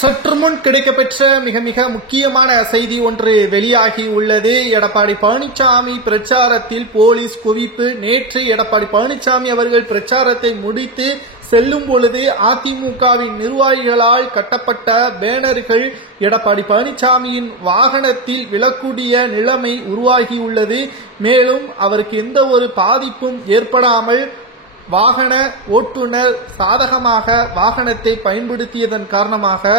சற்று முன் கிடைக்கப்பெற்ற மிக மிக முக்கியமான செய்தி ஒன்று வெளியாகி உள்ளது. எடப்பாடி பழனிசாமி பிரச்சாரத்தில் போலீஸ் குவிப்பு. நேற்று எடப்பாடி பழனிசாமி அவர்கள் பிரச்சாரத்தை முடித்து செல்லும் பொழுது அதிமுகவின் நிர்வாகிகளால் கட்டப்பட்ட பேனர்கள் எடப்பாடி பழனிசாமியின் வாகனத்தில் விழக்கூடிய நிலைமை உருவாகியுள்ளது. மேலும் அவருக்கு எந்த ஒரு பாதிப்பும் ஏற்படாமல் வாகன ஓட்டுநர் சாதகமாக வாகனத்தை பயன்படுத்தியதன் காரணமாக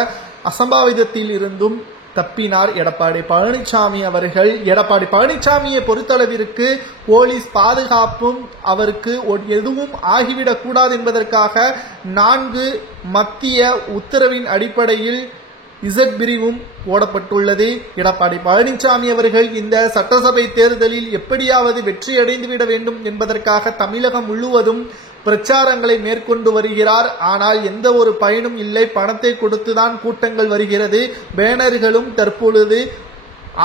அசம்பாவிதத்தில் இருந்தும் தப்பினார் எடப்பாடி பழனிசாமி அவர்கள். எடப்பாடி பழனிசாமியை பொறுத்தளவிற்கு போலீஸ் பாதுகாப்பும் அவருக்கு எதுவும் ஆகிவிடக் கூடாது என்பதற்காக 4 மத்திய உத்தரவின் அடிப்படையில் இசட் பிரிவும் போடப்பட்டுள்ளது. எடப்பாடி பழனிசாமி அவர்கள் இந்த சட்டசபை தேர்தலில் எப்படியாவது வெற்றியடைந்துவிட வேண்டும் என்பதற்காக தமிழகம் முழுவதும் பிரச்சாரங்களை மேற்கொண்டு வருகிறார். ஆனால் எந்த ஒரு பயனும் இல்லை. பணத்தை கொடுத்துதான் கூட்டங்கள் வருகிறது. பேனர்களும் தற்பொழுது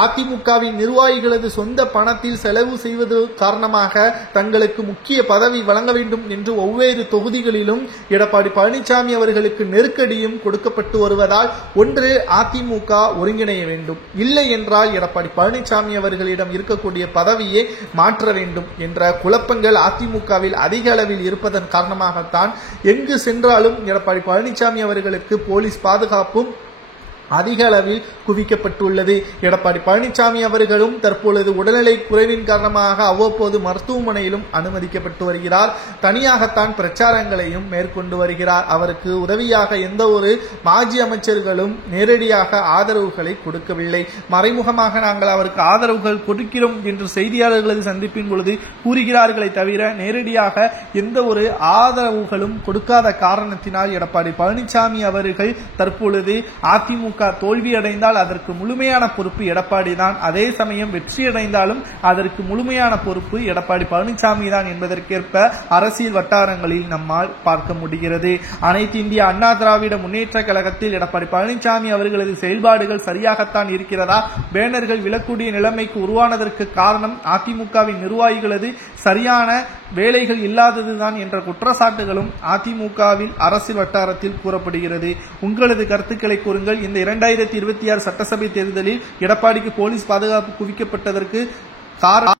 அதிமுகவின் நிர்வாகிகளது சொந்த பணத்தில் செலவு செய்வது காரணமாக தங்களுக்கு முக்கிய பதவி வழங்க வேண்டும் என்று ஒவ்வொரு தொகுதிகளிலும் எடப்பாடி பழனிசாமி அவர்களுக்கு நெருக்கடியும் கொடுக்கப்பட்டு வருவதால் ஒன்று அதிமுக ஒருங்கிணைய வேண்டும், இல்லை என்றால் எடப்பாடி பழனிசாமி அவர்களிடம் இருக்கக்கூடிய பதவியை மாற்ற வேண்டும் என்ற குழப்பங்கள் அதிமுகவில் அதிக அளவில் இருப்பதன் காரணமாகத்தான் எங்கு சென்றாலும் எடப்பாடி பழனிசாமி அவர்களுக்கு போலீஸ் பாதுகாப்பும் அதிக அளவில் குவிக்கப்பட்டுள்ளது. எடப்பாடி பழனிசாமி அவர்களும் தற்பொழுது உடல்நிலை குறைவின் காரணமாக அவ்வப்போது மருத்துவமனையிலும் அனுமதிக்கப்பட்டு வருகிறார். தனியாகத்தான் பிரச்சாரங்களையும் மேற்கொண்டு வருகிறார். அவருக்கு உதவியாக எந்த ஒரு மாஜி அமைச்சர்களும் நேரடியாக ஆதரவுகளை கொடுக்கவில்லை. மறைமுகமாக நாங்கள் அவருக்கு ஆதரவுகள் கொடுக்கிறோம் என்று செய்தியாளர்களது சந்திப்பின் பொழுது கூறுகிறார்களே தவிர நேரடியாக எந்த ஒரு ஆதரவுகளும் கொடுக்காத காரணத்தினால் எடப்பாடி பழனிசாமி அவர்கள் தற்பொழுது அதிமுக தோல்வியடைந்தால் அதற்கு முழுமையான பொறுப்பு எடப்பாடி தான், அதே சமயம் வெற்றியடைந்தாலும் அதற்கு முழுமையான பொறுப்பு எடப்பாடி பழனிசாமி தான் என்பதற்கேற்ப அரசியல் வட்டாரங்களில் நம்மால் பார்க்க முடிகிறது. அனைத்து இந்திய அண்ணா திராவிட முன்னேற்ற கழகத்தில் எடப்பாடி பழனிசாமி அவர்களது செயல்பாடுகள் சரியாகத்தான் இருக்கிறதா? பேனர்கள் விழக்கூடிய நிலைமைக்கு உருவானதற்கு காரணம் அதிமுகவின் நிர்வாகிகளது சரியான வேலைகள் இல்லாததுதான் என்ற குற்றச்சாட்டுகளும் அதிமுகவில் அரசியல் வட்டாரத்தில் கூறப்படுகிறது. உங்களது கருத்துக்களை கூறுங்கள். இந்த 2026 சட்டசபை தேர்தலில் எடப்பாடிக்கு போலீஸ் பாதுகாப்பு குவிக்கப்பட்டதற்கு காரணம்